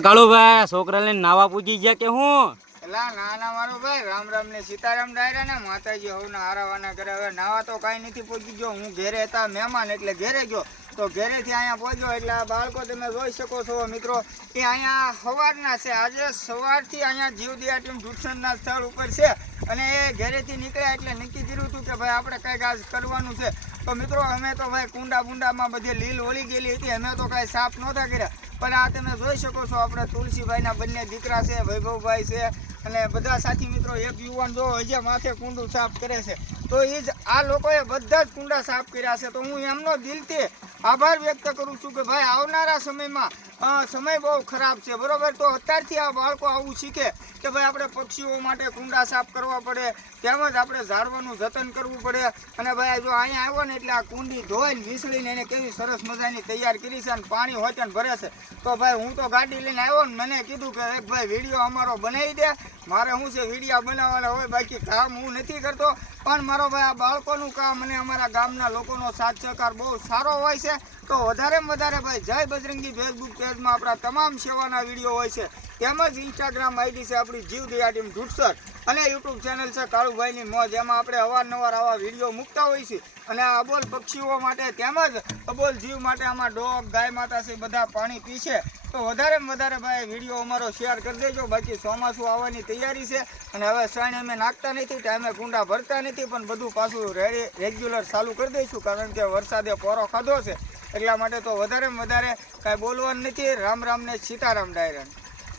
કાળુભાઈ છોકરા લઈને નાવા પૂજી ગયા કે હું? એલા નાના મારો ભાઈ રામ રામ ને સીતારામ ડાયરા ને માતાજી હવના હારાવાના ઘરે હવે નાવા તો કાંઈ નથી પહોંચી ગયો. હું ઘેરે હતા મહેમાન એટલે ઘેરે ગયો તો ઘેરેથી અહીંયા પહોંચ્યો એટલે આ બાળકો તમે જોઈ શકો છો મિત્રો એ અહીંયા સવારના છે. આજે સવારથી અહીંયા જીવદયા ટીમ જુઠસનના સ્થળ ઉપર છે અને એ ઘેરેથી નીકળ્યા એટલે નક્કી કર્યું હતું કે ભાઈ આપણે કંઈક આજ કરવાનું છે. તો મિત્રો અમે તો ભાઈ કુંડા બુંડામાં બધી લીલ ઓળી ગયેલી હતી, અમે તો કાંઈ સાફ નહોતા કર્યા. પણ આ તમે જોઈ શકો છો આપણે તુલસીભાઈના બંને દીકરા છે, વૈભવભાઈ છે અને બધા સાથી મિત્રો. એક યુવાન જો હજી માથે કુંડું સાફ કરે છે તો એ જ આ લોકોએ બધા જ કુંડા સાફ કર્યા છે. તો હું એમનો દિલથી આભાર વ્યક્ત કરું છું કે ભાઈ આવનારા સમયમાં સમય બહુ ખરાબ છે બરોબર. તો અત્યારથી આ બાળકો આવું શીખે કે ભાઈ આપણે પક્ષીઓ માટે કુંડા સાફ કરવા પડે, તેમજ આપણે ઝાડવાનું જતન કરવું પડે. અને ભાઈ જો અહીંયા આવ્યો ને એટલે આ કુંડી ધોઈને વિસળીને એને કેવી સરસ મજાની તૈયાર કરી છે અને પાણી હોતે ને ભરે છે. તો ભાઈ હું તો ગાડી લઈને આવ્યો ને મને કીધું કે એક ભાઈ વિડીયો અમારો બનાવી દે. મારે શું છે વિડીયો બનાવવાના હોય, બાકી કામ હું નથી કરતો. પણ મારો ભાઈ આ બાળકોનું કામ અને અમારા ગામના લોકોનો સાથ સહકાર બહુ સારો હોય છે. તો વધારેમાં વધારે ભાઈ જય બજરંગી ફેસબુક પેજમાં આપણા તમામ સેવાના વિડીયો હોય છે, તેમજ ઇન્સ્ટાગ્રામ આઈડી છે આપણી જીવદયા ટીમ જુઠસર અને યુટ્યુબ ચેનલ છે કાળુભાઈની મોજ. એમાં આપણે અવારનવાર આવા વિડીયો મૂકતા હોઈએ છીએ અને આ અબોલ પક્ષીઓ માટે તેમજ અબોલ જીવ માટે આમાં ડોગ ગાય માતા છે બધા પાણી પીશે. તો વધારેમાં વધારે ભાઈ વિડીયો અમારો શેર કરી દેજો. બાકી ચોમાસું આવવાની તૈયારી છે અને હવે સાંજ અમે નાખતા નથી, ટાઈમે કુંડા ભરતા નથી, પણ બધું પાછું રેગ્યુલર ચાલુ કરી દઈશું કારણ કે વરસાદે પોરો ખાધો છે એટલા માટે. તો વધારેમાં વધારે કાંઈ બોલવાનું નથી. રામ રામ ને સીતારામ ડાયરા.